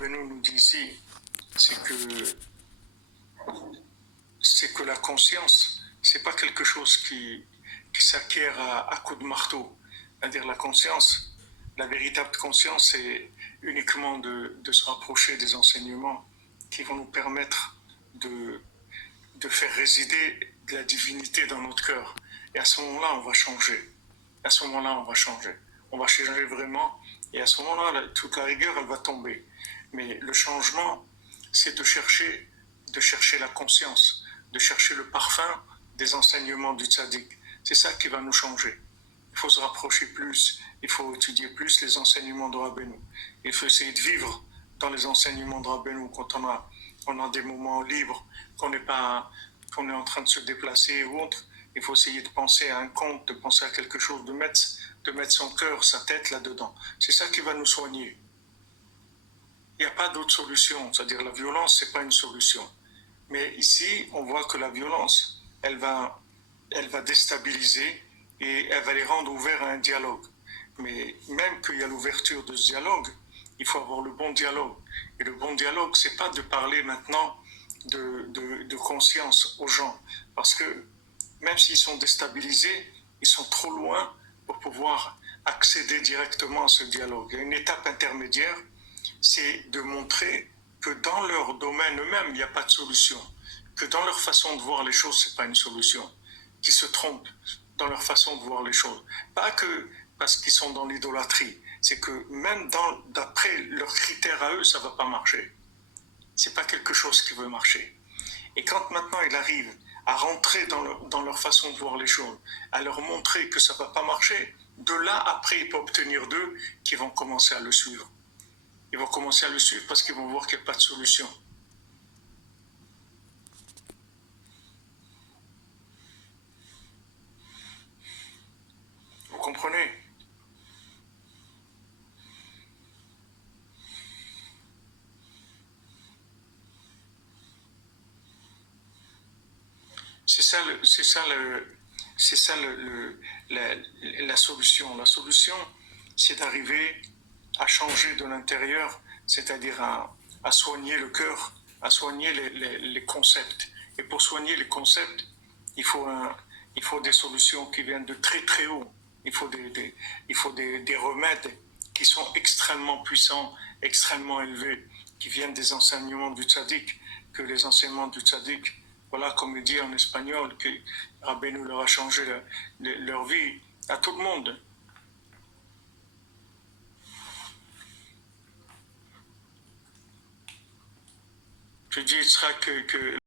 Benoît nous dit ici, c'est que, c'est que la conscience, c'est pas quelque chose qui s'acquiert à coups de marteau. C'est-à-dire la conscience, la véritable conscience, c'est uniquement de se rapprocher des enseignements qui vont nous permettre de, de faire résider de la divinité dans notre cœur. Et à ce moment-là, on va changer. À ce moment-là, on va changer. On va changer vraiment. Et à ce moment-là, toute la rigueur, elle va tomber. Mais le changement, c'est de chercher la conscience, de chercher le parfum des enseignements du tzaddik. C'est ça qui va nous changer. Il faut se rapprocher plus, il faut étudier plus les enseignements de Rabbeinu. Il faut essayer de vivre dans les enseignements de Rabbeinu quand on a des moments libres, qu'on est en train de se déplacer ou autre. Il faut essayer de penser à un conte, de penser à quelque chose, de mettre son cœur, sa tête là-dedans. C'est ça qui va nous soigner. Il n'y a pas d'autre solution, c'est-à-dire la violence, ce n'est pas une solution. Mais ici, on voit que la violence, elle va déstabiliser et elle va les rendre ouverts à un dialogue. Mais même qu'il y a l'ouverture de ce dialogue, il faut avoir le bon dialogue. Et le bon dialogue, c'est pas de parler maintenant de conscience aux gens. Parce que même s'ils sont déstabilisés, ils sont trop loin pour pouvoir accéder directement à ce dialogue. Il y a une étape intermédiaire, c'est de montrer que dans leur domaine eux-mêmes, il n'y a pas de solution. Que dans leur façon de voir les choses, ce n'est pas une solution. Qu'ils se trompent dans leur façon de voir les choses. Pas que parce qu'ils sont dans l'idolâtrie. C'est que même d'après leurs critères à eux, ça ne va pas marcher. Ce n'est pas quelque chose qui veut marcher. Et quand maintenant il arrive à rentrer dans leur façon de voir les choses, à leur montrer que ça ne va pas marcher, de là, après, il peut obtenir d'eux qu'ils vont commencer à le suivre. Ils vont commencer à le suivre parce qu'ils vont voir qu'il n'y a pas de solution. Vous comprenez? C'est ça, la solution. La solution, c'est d'arriver à changer de l'intérieur, c'est-à-dire à soigner le cœur, à soigner les concepts. Et pour soigner les concepts, il faut, il faut des solutions qui viennent de très très haut. Il faut des remèdes qui sont extrêmement puissants, extrêmement élevés, qui viennent des enseignements du tzaddik, que les enseignements du tzaddik, voilà, comme il dit en espagnol, que Rabbeinu leur a changé leur vie, à tout le monde. Je dis, il sera que